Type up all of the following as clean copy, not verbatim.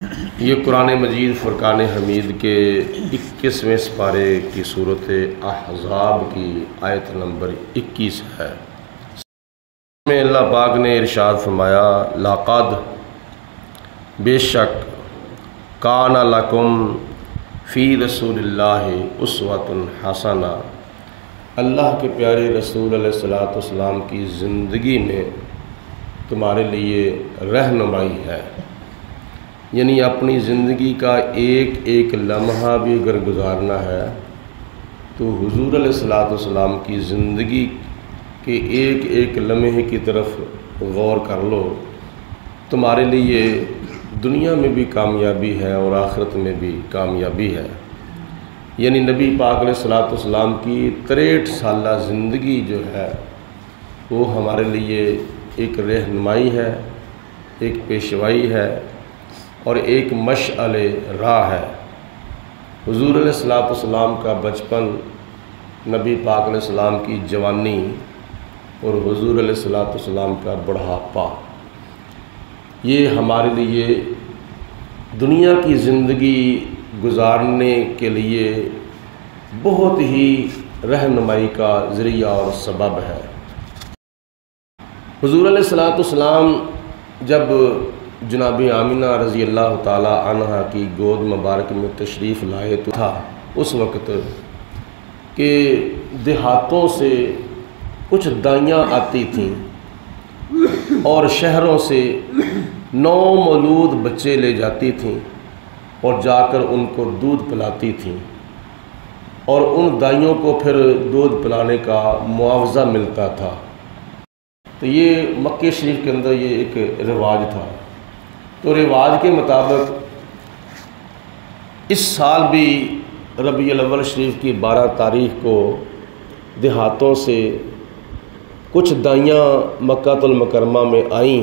یہ قرآن مجید فرقان حمید کے 21ویں سپارے کی صورت احزاب کی آیت نمبر 21 ہے۔ میں اللہ پاک نے ارشاد فرمایا، لَقَدْ بے شک کان لکم فی رسول اللہ اسوۃ حسنہ، اللہ کے پیارے رسول علیہ الصلوۃ والسلام کی زندگی میں تمہارے لیے رہنمائی ہے۔ یعنی اپنی زندگی کا ایک ایک لمحہ بھی اگر گزارنا ہے تو حضور علیہ الصلوۃ والسلام کی زندگی کے ایک ایک لمحے کی طرف غور کر لو، تمہارے لیے دنیا میں بھی کامیابی ہے اور آخرت میں بھی کامیابی ہے۔ یعنی نبی پاک علیہ الصلوۃ والسلام کی 63 سالہ زندگی جو ہے وہ ہمارے لیے ایک رہنمائی ہے، ایک پیشوائی ہے اور ایک مشعل راہ ہے۔ حضور علیہ الصلوۃ والسلام کا بچپن، نبی پاک علیہ السلام کی جوانی اور حضور علیہ الصلوۃ والسلام کا بڑھاپا، یہ ہمارے لیے دنیا کی زندگی گزارنے کے لیے بہت ہی رہنمائی کا ذریعہ اور سبب ہے۔ حضور علیہ الصلوۃ والسلام جب جناب آمینہ رضی اللہ تعالیٰ عنہ کی گود مبارک میں تشریف لائے تو تھا اس وقت کہ دیہاتوں سے کچھ دائیاں آتی تھیں اور شہروں سے نومولود بچے لے جاتی تھیں اور جا کر ان کو دودھ پلاتی تھیں، اور ان دائیوں کو پھر دودھ پلانے کا معاوضہ ملتا تھا۔ تو یہ مکہ شریف کے اندر یہ ایک رواج تھا۔ تو رواج کے مطابق اس سال بھی ربیع الاول شریف کی 12 تاریخ کو دیہاتوں سے کچھ دائیاں مکہ المکرمہ میں آئیں،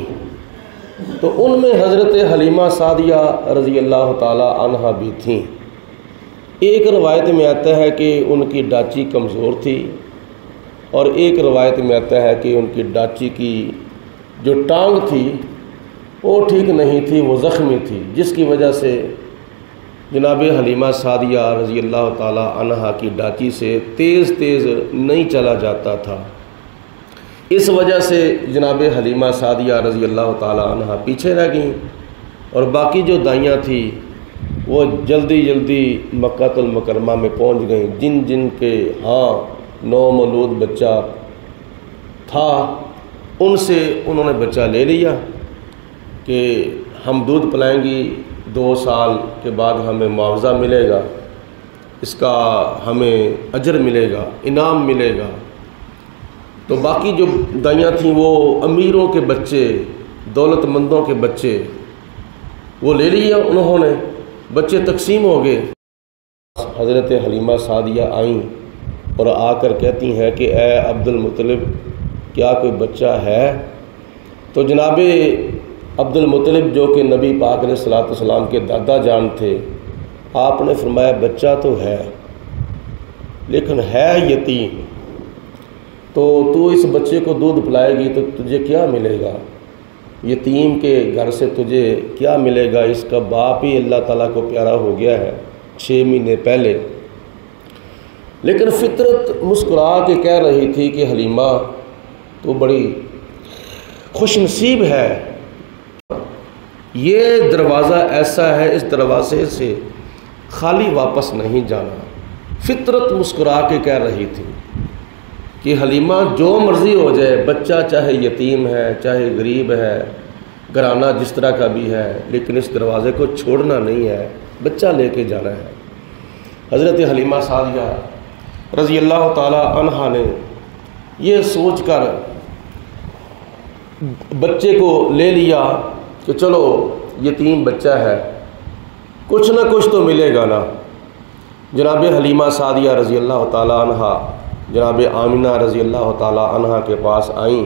تو ان میں حضرت حلیمہ سعدیہ رضی اللہ تعالی عنہ بھی تھیں۔ ایک روایت میں آتا ہے کہ ان کی ڈاچی کمزور تھی، اور ایک روایت میں آتا ہے کہ ان کی ڈاچی کی جو ٹانگ تھی وہ ٹھیک نہیں تھی، وہ زخمی تھی، جس کی وجہ سے جناب حلیمہ سعدیہ رضی اللہ تعالی عنہ کی ڈاچی سے تیز تیز نہیں چلا جاتا تھا۔ اس وجہ سے جناب حلیمہ سعدیہ رضی اللہ تعالی عنہ پیچھے رہ گئیں، اور باقی جو دائیاں تھیں وہ جلدی جلدی مکہ المکرمہ میں پہنچ گئیں۔ جن جن کے ہاں نومولود بچہ تھا ان سے انہوں نے بچہ لے لیا کہ ہم دودھ پلائیں گی، 2 سال کے بعد ہمیں معاوضہ ملے گا، اس کا ہمیں اجر ملے گا، انعام ملے گا۔ تو باقی جو دائیاں تھیں وہ امیروں کے بچے، دولت مندوں کے بچے وہ لے لیا انہوں نے، بچے تقسیم ہو گئے۔ حضرت حلیمہ سعدیہ آئیں اور آ کر کہتی ہیں کہ اے عبد المطلب، کیا کوئی بچہ ہے؟ تو جناب عبد المطلب جو کہ نبی پاک علیہ الصلوۃ والسلام کے دادا جان تھے، آپ نے فرمایا بچہ تو ہے لیکن ہے یتیم، تو اس بچے کو دودھ پلائے گی تو تجھے کیا ملے گا؟ یتیم کے گھر سے تجھے کیا ملے گا؟ اس کا باپ ہی اللہ تعالیٰ کو پیارا ہو گیا ہے 6 مہینے پہلے۔ لیکن فطرت مسکرا کے کہہ رہی تھی کہ حلیمہ تو بڑی خوش نصیب ہے، یہ دروازہ ایسا ہے، اس دروازے سے خالی واپس نہیں جانا۔ فطرت مسکرا کے کہہ رہی تھی کہ حلیمہ جو مرضی ہو جائے، بچہ چاہے یتیم ہے، چاہے غریب ہے، گھرانہ جس طرح کا بھی ہے، لیکن اس دروازے کو چھوڑنا نہیں ہے، بچہ لے کے جانا ہے۔ حضرت حلیمہ سعدیہ رضی اللہ تعالی عنہ نے یہ سوچ کر بچے کو لے لیا کہ چلو یتیم بچہ ہے، کچھ نہ کچھ تو ملے گا نا۔ جناب حلیمہ سعدیہ رضی اللہ تعالی عنہ جناب آمینہ رضی اللہ تعالی عنہ کے پاس آئیں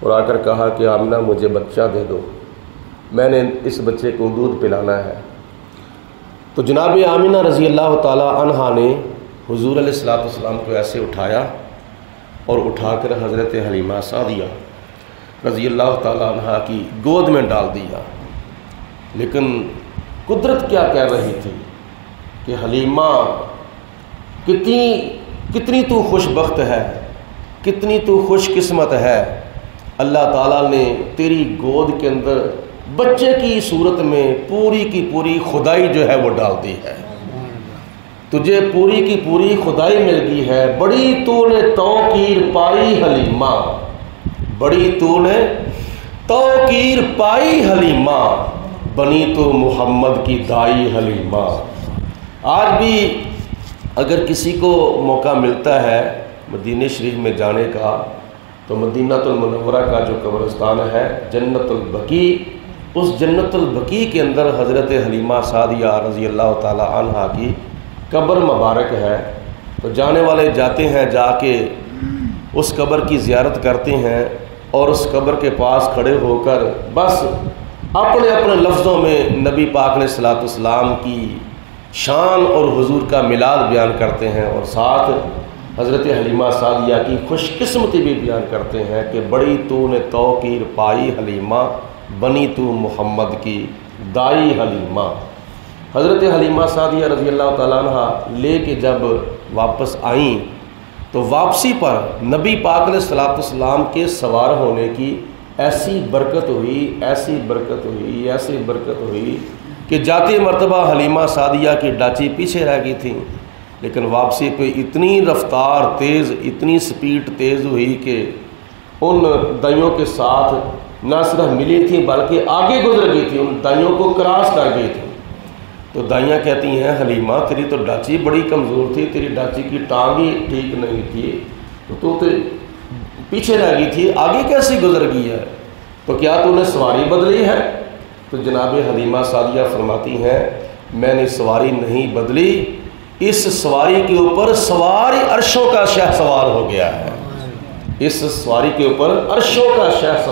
اور آ کر کہا کہ آمینہ مجھے بچہ دے دو، میں نے اس بچے کو دودھ پلانا ہے۔ تو جناب آمینہ رضی اللہ تعالی عنہ نے حضور علیہ الصلوۃ والسلام کو ایسے اٹھایا اور اٹھا کر حضرت حلیمہ سعدیہ رضی اللہ تعالیٰ عنہ کی گود میں ڈال دیا لیکن قدرت کیا کہہ رہی تھی کہ حلیمہ کتنی تو خوش بخت ہے، کتنی تو خوش قسمت ہے، اللہ تعالیٰ نے تیری گود کے اندر بچے کی صورت میں پوری کی پوری خدائی جو ہے وہ ڈال دی ہے، تجھے پوری کی پوری خدائی مل گئی ہے، بڑی تو نے توقیر پائی حلیمہ، بڑی تو نے توقیر پائی حلیمہ، بنی تو محمد کی دائی حلیمہ۔ آج بھی اگر کسی کو موقع ملتا ہے مدینہ شریف میں جانے کا تو مدینہ المنورہ کا جو قبرستان ہے جنت البقیع، اس جنت البقیع کے اندر حضرت حلیمہ سعدیہ رضی اللہ تعالی عنہا کی قبر مبارک ہے۔ تو جانے والے جاتے ہیں، جا کے اس قبر کی زیارت کرتے ہیں اور اس قبر کے پاس کھڑے ہو کر بس اپنے اپنے لفظوں میں نبی پاک علیہ الصلوۃ والسلام کی شان اور حضور کا میلاد بیان کرتے ہیں، اور ساتھ حضرت حلیمہ سعدیہ کی خوش قسمتی بھی بیان کرتے ہیں کہ بڑی تو نے توقیر پائی حلیمہ، بنی تو محمد کی دائی حلیمہ۔ حضرت حلیمہ سعدیہ رضی اللہ تعالیٰ عنہ لے کے جب واپس آئیں تو واپسی پر نبی پاک علیہ الصلوۃ والسلام کے سوار ہونے کی ایسی برکت ہوئی کہ جاتی مرتبہ حلیمہ سعدیہ کی ڈاچی پیچھے رہ گئی تھیں، لیکن واپسی پہ اتنی رفتار تیز، اتنی سپیڈ تیز ہوئی کہ ان دائیوں کے ساتھ نہ صرف ملی تھیں بلکہ آگے گزر گئی تھی، ان دائیوں کو کراس کر گئی تھی۔ تو دائیاں کہتی ہیں حلیمہ تیری تو ڈاچی بڑی کمزور تھی، تیری ڈاچی کی ٹانگ ہی ٹھیک نہیں تھی، تو پیچھے رہ گئی تھی، آگے کیسی گزر گئی ہے، تو کیا تو نے سواری بدلی ہے؟ تو جناب حلیمہ سعدیہ فرماتی ہیں میں نے سواری نہیں بدلی، اس سواری کے اوپر سواری عرشوں کا شہ سوار ہو گیا ہے، اس سواری کے اوپر عرشوں کا شہ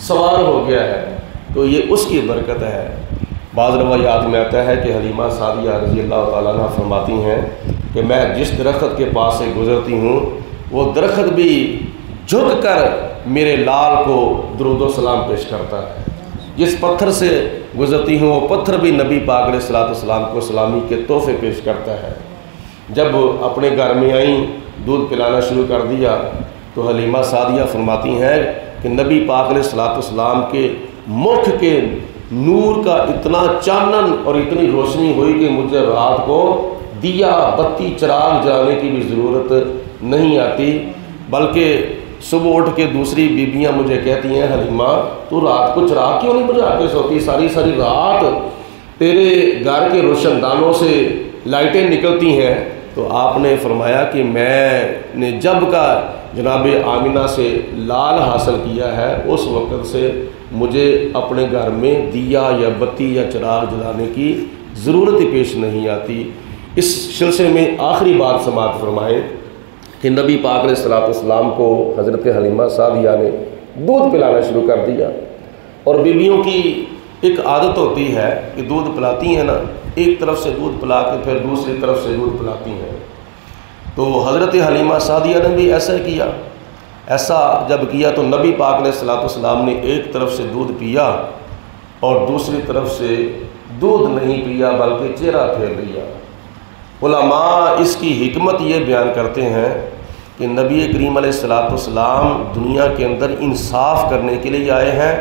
سوار ہو گیا ہے۔ تو یہ اس کی برکت ہے۔ بعض روایات میں آتا ہے کہ حلیمہ سعدیہ رضی اللہ تعالیٰ عنہ فرماتی ہیں کہ میں جس درخت کے پاس سے گزرتی ہوں وہ درخت بھی جھک کر میرے لال کو درود و سلام پیش کرتا ہے، جس پتھر سے گزرتی ہوں وہ پتھر بھی نبی پاک علیہ الصلوۃ والسلام کو سلامی کے تحفے پیش کرتا ہے۔ جب اپنے گھر میں آئیں دودھ پلانا شروع کر دیا تو حلیمہ سعدیہ فرماتی ہیں کہ نبی پاک علیہ الصلوۃ والسلام کے مکھ کے نور کا اتنا چانن اور اتنی روشنی ہوئی کہ مجھے رات کو دیا بتی چراغ جلانے کی بھی ضرورت نہیں آتی، بلکہ صبح اٹھ کے دوسری بیبیاں مجھے کہتی ہیں حلیمہ تو رات کو چراغ کیوں نہیں بجھا کے سوتی، ساری رات تیرے گھر کے روشن دانوں سے لائٹیں نکلتی ہیں۔ تو آپ نے فرمایا کہ میں نے جب کا جناب آمنہ سے لال حاصل کیا ہے اس وقت سے مجھے اپنے گھر میں دیا یا بتی یا چراغ جلانے کی ضرورت ہی پیش نہیں آتی۔ اس سلسلے میں آخری بات سماعت فرمائیں کہ نبی پاک علیہ الصلوۃ والسلام کو حضرت حلیمہ سعدیہ نے دودھ پلانا شروع کر دیا، اور بیویوں کی ایک عادت ہوتی ہے کہ دودھ پلاتی ہیں نا، ایک طرف سے دودھ پلا کے پھر دوسری طرف سے دودھ پلاتی ہیں۔ تو حضرت حلیمہ سعدیہ نے بھی ایسا کیا، ایسا جب کیا تو نبی پاک علیہ الصلوۃ والسلام نے ایک طرف سے دودھ پیا اور دوسری طرف سے دودھ نہیں پیا بلکہ چہرہ پھیر لیا۔ علماء اس کی حکمت یہ بیان کرتے ہیں کہ نبی کریم علیہ الصلوۃ والسلام دنیا کے اندر انصاف کرنے کے لیے آئے ہیں،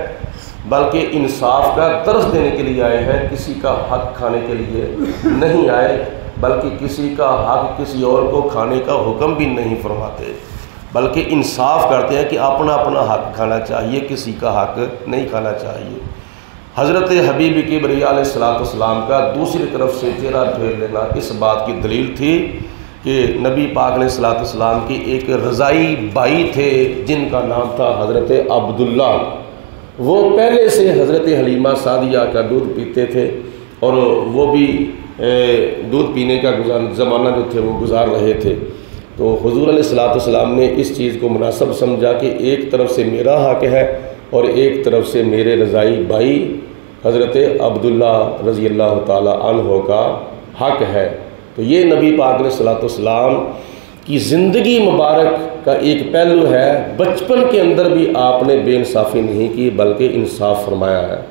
بلکہ انصاف کا درس دینے کے لیے آئے ہیں، کسی کا حق کھانے کے لیے نہیں آئے، بلکہ کسی کا حق کسی اور کو کھانے کا حکم بھی نہیں فرماتے، بلکہ انصاف کرتے ہیں کہ اپنا اپنا حق کھانا چاہیے، کسی کا حق نہیں کھانا چاہیے۔ حضرت حبیب کبریا علیہ الصلوۃ والسلام کا دوسری طرف سے چہرہ پھیر لینا اس بات کی دلیل تھی کہ نبی پاک علیہ الصلوۃ والسلام کی ایک رضائی بھائی تھے جن کا نام تھا حضرت عبداللہ، وہ پہلے سے حضرت حلیمہ سعدیہ کا دودھ پیتے تھے اور وہ بھی دودھ پینے کا زمانہ جو تھے وہ گزار رہے تھے۔ تو حضور علیہ الصلوۃ والسلام نے اس چیز کو مناسب سمجھا کہ ایک طرف سے میرا حق ہے اور ایک طرف سے میرے رضائی بھائی حضرت عبداللہ رضی اللہ تعالی عنہ کا حق ہے۔ تو یہ نبی پاک علیہ الصلوۃ والسلام کی زندگی مبارک کا ایک پہلو ہے، بچپن کے اندر بھی آپ نے بے انصافی نہیں کی بلکہ انصاف فرمایا ہے۔